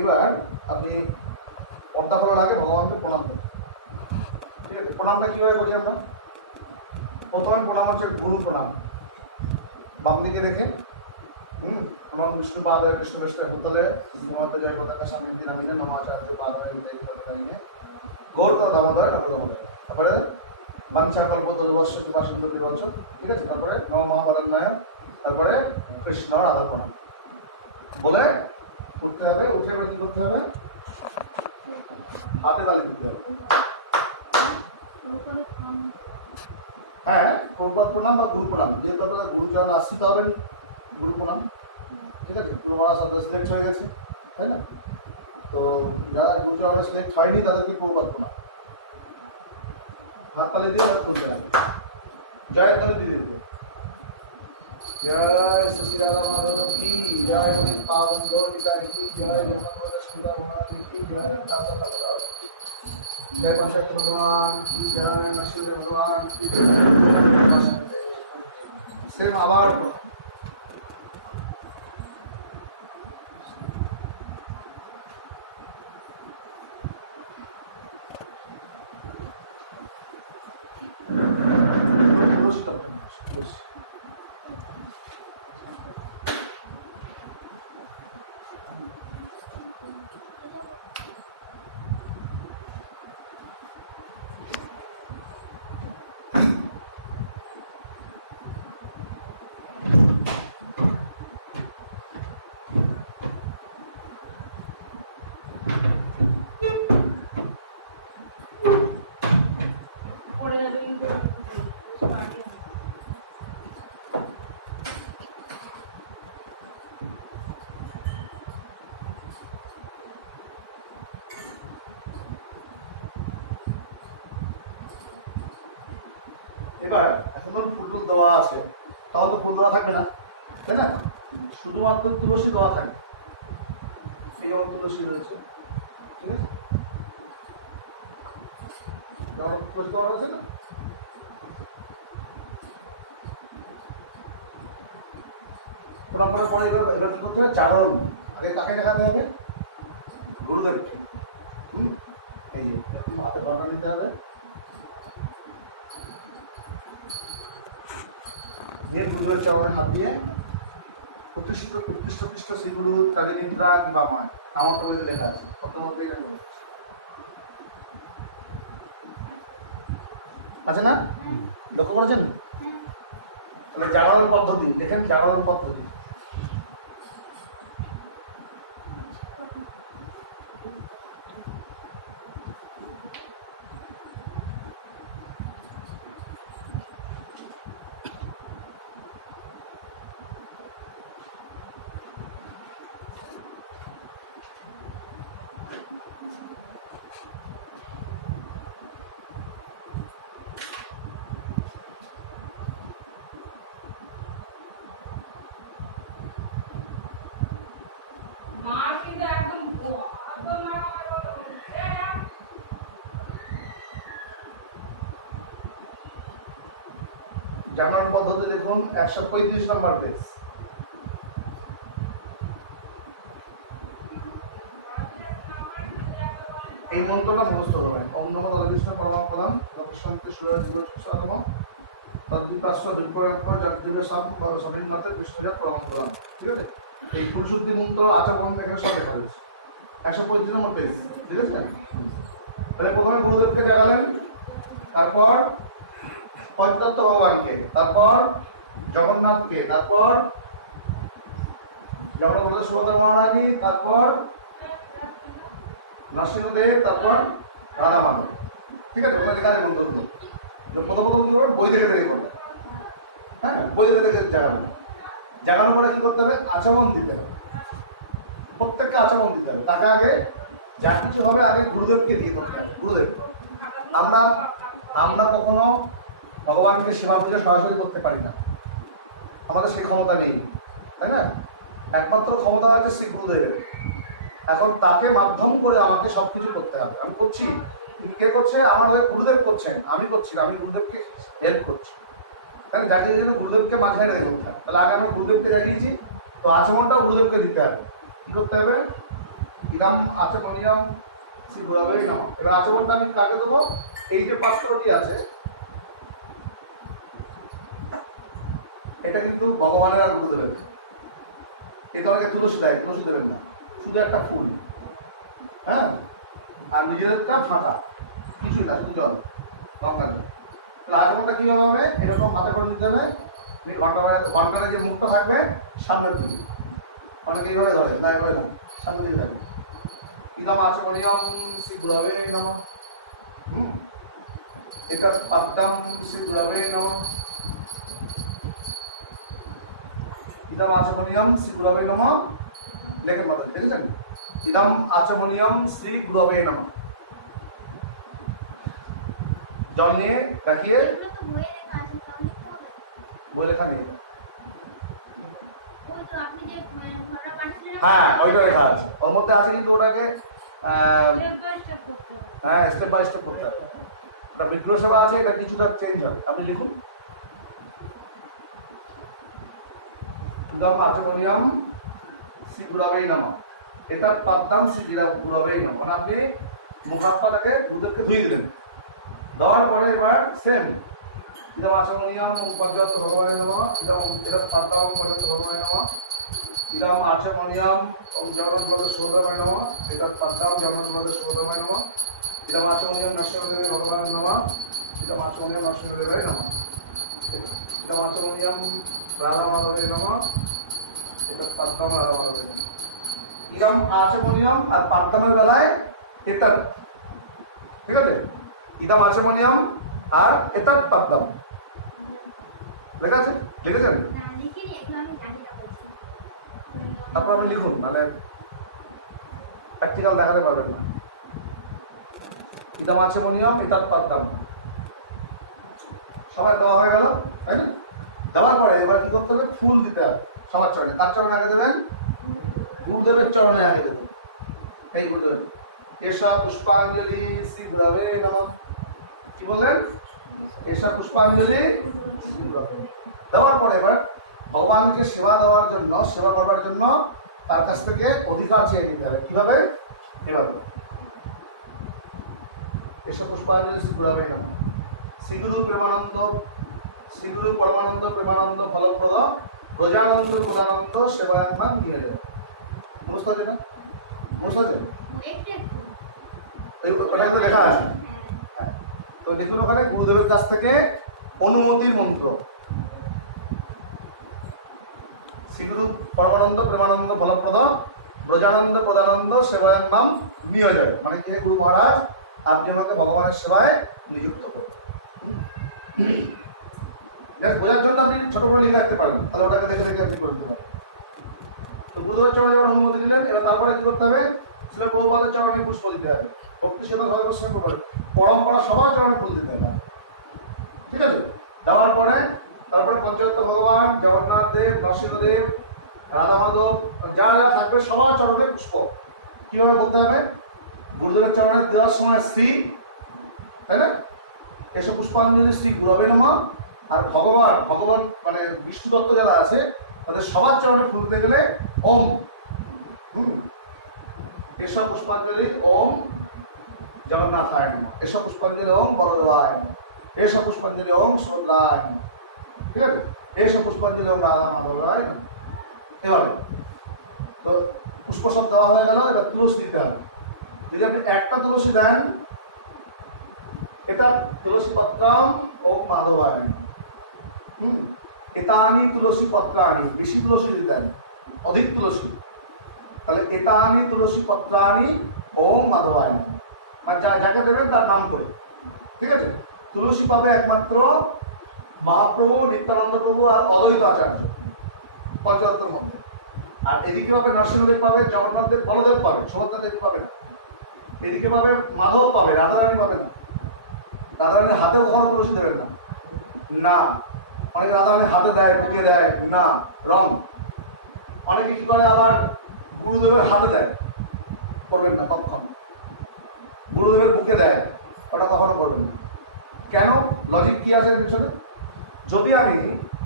এবার আপনি পর্দা করার আগে ভগবানকে প্রণাম করেন। ঠিক আছে, প্রণামটা কীভাবে করি আমরা? প্রথমে প্রণাম হচ্ছে গুরু প্রণাম, বাম দিকে রেখে নম বিষ্ণু পাদয় কৃষ্ণ বিষ্ণু ভূতলে মহাতে জয় পতাকা স্বামী দিনামিনে নমাচার্য পাদয় উদয় গৌরব দামোদয় নবদামোদয়। তারপরে বাঞ্ছাকল্প দুর্বর্ষ কৃপা সুন্দর নির্বাচন। ঠিক আছে, তারপরে নম মহাভারত, তারপরে কৃষ্ণ রাধা প্রণাম বলে উঠতে হবে। উঠে এবার কি করতে হবে? হাতে তালি দিতে হবে। হ্যাঁ, প্রভুপাদ প্রণাম বা গুরু প্রণাম, যেহেতু আপনারা গুরুচরণে আশ্রিত হবেন, গুরু প্রণাম। ঠিক আছে, প্রমাণ শব্দ সিলেক্ট হয়ে গেছে, তাই না? তো যারা গুরুচরণে সিলেক্ট হয়নি তাদেরকে প্রভুপাদ প্রণাম। হাত তালি দিয়ে তারা তুলতে হবে, জয় তালি দিয়ে দিতে। জয় শ্রী রাধা মাধব কি জয়, পাবন গৌরিকা কি জয়, জগন্নাথ সুন্দর মহারাজ কি জয়, जय माता भगवान की जय, नरसिंह भगवान की जय। सेम आवाज এবার এখন তো ফুল দেওয়া আছে, তাহলে তো ফুল দেওয়া থাকবে না, তাই না? শুধুমাত্র তুলসী দেওয়া থাকবে। এই যেমন তুলসী রয়েছে, ঠিক আছে, যেমন তুলসী দেওয়া আছে না, প্রণাম করার পরে এবার কি করতে হবে? জাগরণ। আগে কাকে দেখাতে হবে? গুরুদেবকে। এই যে হাতে বাটা নিতে হবে, গুরুদেবের চরণে হাত দিয়ে প্রতিষ্ঠিত উৎকৃষ্ট শ্রীগুরু তাদের নিদ্রা কিংবা মায় নামটা বইতে লেখা আছে, প্রথমত এটা আছে না? লক্ষ্য করেছেন? তাহলে জাগরণ পদ্ধতি দেখেন, জাগরণ পদ্ধতি। জাগরণ পদ্ধতি দেখুন 135 নম্বর পেজ। এই মন্ত্রটা মুখস্থ করবেন। ওম নমো তদ্বিষ্ণু পরমাত্মা লক্ষ্মী সুরম তদ্বিপাস্য দিব্যরাত্মা জগদিবে সব সবিন্নতে বিষ্ণুজাত পরমাত্মা। ঠিক আছে, এই ফুলশুদ্ধি মন্ত্র আচরণ এখানে সব লেখা রয়েছে 135 নম্বর পেজ। ঠিক আছে, তাহলে প্রথমে গুরুদেবকে জাগালেন, তারপর পঞ্চতত্ত্ব ভগবানকে, তারপর জগন্নাথকে, তারপর জগন্নাথ সুভদ্রা মহারানী, তারপর নরসিংহদেব, তারপর রাধা মাধব। ঠিক আছে, ওখানে লেখা আছে মন্ত্র। প্রথম কি করবেন? বই থেকে তৈরি করবেন। হ্যাঁ, বই থেকে জাগাবেন। জাগানোর পরে কি করতে হবে? আচমন দিতে হবে, প্রত্যেককে আচমন দিতে হবে। তাকে আগে যা কিছু হবে আগে গুরুদেবকে দিয়ে করতে হবে। গুরুদেব, আমরা কখনো ভগবানকে সেবা পূজা সরাসরি করতে পারি না, আমাদের সেই ক্ষমতা নেই, তাই না? একমাত্র ক্ষমতা আছে শ্রী গুরুদেবের। এখন তাকে মাধ্যম করে আমাকে সবকিছু করতে হবে। আমি করছি, কে করছে? আমার হয়ে গুরুদেব করছেন, আমি করছি না, আমি গুরুদেবকে হেল্প করছি। তাহলে জাগিয়ে জন্য গুরুদেবকে মাঝখানে রেখে করতে হবে। তাহলে আগে আমি গুরুদেবকে জাগিয়েছি, তো আচমনটাও গুরুদেবকে দিতে হবে। কি করতে হবে? ইদম আচমনিয়ম শ্রী গুরবে নমঃ। এবার আচমনটা আমি কাকে দেবো? এই যে পাত্রটি আছে এটা কিন্তু ভগবানের আর গুরুদেবের। এটা আমাকে তুলসী দেয়, তুলসী দেবেন না, শুধু একটা ফুল, হ্যাঁ, আর নিজেদেরটা ফাঁকা, কিছুই না, শুধু জল, গঙ্গা জল। তাহলে আচমনটা কিভাবে হবে? এরকম হাতে করে নিতে হবে, ঘন্টারে যে মুখটা থাকবে সামনের দিকে, অনেকে এইভাবে ধরে, তাই করে না, সামনের দিকে থাকবে। ইদম আচমনিয়ম শ্রী গুরবে নমঃ। এটা পাদ্যম শ্রী গুরবে নমঃ। ইদম আচমনিয়ম শ্রী গুরবে নমঃ। লেখেন মাতা, দেখেছেন? ইদম আচমনিয়ম শ্রী গুরবে নমঃ। জল নিয়ে রাখিয়ে, বই লেখা নেই, হ্যাঁ ওইটা লেখা আছে, ওর মধ্যে আছে, কিন্তু ওটাকে হ্যাঁ স্টেপ বাই স্টেপ করতে হবে। ওটা বিগ্রহ সেবা আছে, এটা কিছুটা চেঞ্জ হবে। আপনি লিখুন ইদম আচমনিয়ম শ্রী গুরবে নমঃ। এটা পাদ্যম শ্রী গুরবে নমঃ। মানে আপনি মুখ হাত পাটাকে গুরুদেবকে ধুয়ে দিলেন, দেওয়ার পরে এবার সেম ইদম আচমনিয়ম পঞ্চদত্ত ভগবানের নমঃ। ইদম এটা পাদ্যম পঞ্চদত্ত ভগবানের নমঃ। ইদম আচমনিয়ম ওম জগন্নাথ সুভদ্রায় নমঃ। এটা পাদ্যম জগন্নাথ সুভদ্রায় নমঃ। ইদম আচমনিয়ম নরসিংহদেবের ভগবানের নমঃ। ইদম আচমনিয়ম নরসিংহদেবের নমঃ। ইদম আচমনিয়ম রাধা মাধবের নমঃ। এটা পাদ্যম রাধা মাধবের। ইদম আচমনিয়ম আর পাদ্যমের বেলায় এটা, ঠিক আছে? ইদম আচমনিয়ম আর এটা পাদ্যম লেখা আছে, লিখেছেন? তারপর আপনি লিখুন, নাহলে প্র্যাকটিক্যাল দেখাতে পারবেন না। ইদম আচমনিয়ম এটা পাদ্যম সবাই দেওয়া হয়ে গেল, তাই না? দেওয়ার পরে এবার কি করতে হবে? ফুল দিতে হবে সবার চরণে। কার চরণে আগে দেবেন? গুরুদেবের চরণে আগে দেবেন। এই গুরুদেব এসা পুষ্পাঞ্জলি শ্রী গুরবে নমঃ। কি বললেন? এসা পুষ্পাঞ্জলি শ্রী গুরবে। দেওয়ার পরে এবার ভগবানকে সেবা দেওয়ার জন্য, সেবা করবার জন্য তার কাছ থেকে অধিকার চেয়ে নিতে হবে। কিভাবে? এভাবে এসা পুষ্পাঞ্জলি শ্রী গুরবে নমঃ। শ্রীগুরু প্রেমানন্দ, শ্রীগুরু পরমানন্দ প্রেমানন্দ ফলপ্রদ ব্রজানন্দ গুণানন্দ সেবায়মান নিয়ে যাবে। মুখস্থ আছে না? মুখস্থ আছে? ওটাই তো লেখা আছে। হ্যাঁ, তো লিখুন ওখানে গুরুদেবের কাছ থেকে অনুমতির মন্ত্র। শ্রীগুরু পরমানন্দ প্রেমানন্দ ফলপ্রদ ব্রজানন্দ প্রদানন্দ সেবায়মান নিয়ে যাবে। মানে কে? গুরু মহারাজ, আপনি আমাকে ভগবানের সেবায় নিযুক্ত করুন। বোঝার জন্য আপনি ছোট করে লিখে রাখতে পারবেন, তাহলে ওটাকে দেখে দেখে আপনি করতে পারবেন। তো গুরুদেবের চরণে এবার অনুমতি দিলেন। এবার তারপরে কি করতে হবে? ছিল প্রভুপাদের চরণে পুষ্প দিতে হবে। ভক্তি সেবা সর্বস্ব করবে, পরম্পরা সবার চরণে ফুল দিতে হবে, ঠিক আছে? দেওয়ার পরে তারপরে পঞ্চদত্ত ভগবান, জগন্নাথ দেব, নরসিংহদেব, রাধা মাধব, যারা যারা থাকবে সবার চরণে পুষ্প। কিভাবে বলতে হবে? গুরুদেবের চরণে দেওয়ার সময় শ্রী, তাই না? এসব পুষ্পাঞ্জলি শ্রী গুরবে নমঃ। আর ভগবান ভগবান মানে বিষ্ণু তত্ত্ব যারা আছে তাদের সবার চরণে ফুল দিতে গেলে ওম। এসব পুষ্পাঞ্জলি ওম জগন্নাথায় নমঃ। এসব পুষ্পাঞ্জলি ওম বলদেবায় নমঃ। এসব পুষ্পাঞ্জলি ওম সুভদ্রায় নমঃ। ঠিক আছে? এসব পুষ্পাঞ্জলি ওম রাধা মাধবায় নমঃ। এভাবে তো পুষ্প সব দেওয়া হয়ে গেল। এবার তুলসী দিতে হবে। যদি আপনি একটা তুলসী দেন, এটা তুলসী পত্রাম ওম মাধবায়। এতানি তুলসী পত্রাণি, বেশি তুলসী দিতেন, অধিক তুলসী, তাহলে এতানি তুলসী পত্রাণি ওম মাধবায়। মানে যাকে দেবেন তার নাম করে, ঠিক আছে? তুলসী পাবে একমাত্র মহাপ্রভু, নিত্যানন্দ প্রভু আর অদ্বৈত আচার্য পঞ্চদত্তের মধ্যে। আর এদিকে পাবে নরসিংহদেব পাবে, জগন্নাথ দেব, বলদেব পাবে, সুভদ্রা দেবী পাবে না। এদিকে পাবে মাধব পাবে, রাধারানী পাবে না। রাধারানীর হাতেও কখনো তুলসী দেবেন না, না। অনেকে রাধারানী হাতে দেয়, বুকে দেয়, না, রং। অনেকে কি করে আবার গুরুদেবের হাতে দেয়, করবেন না কখন। গুরুদেবের বুকে দেয়, ওটা কখনো করবেন না। কেন? লজিক কি আছে পিছনে? যদি আমি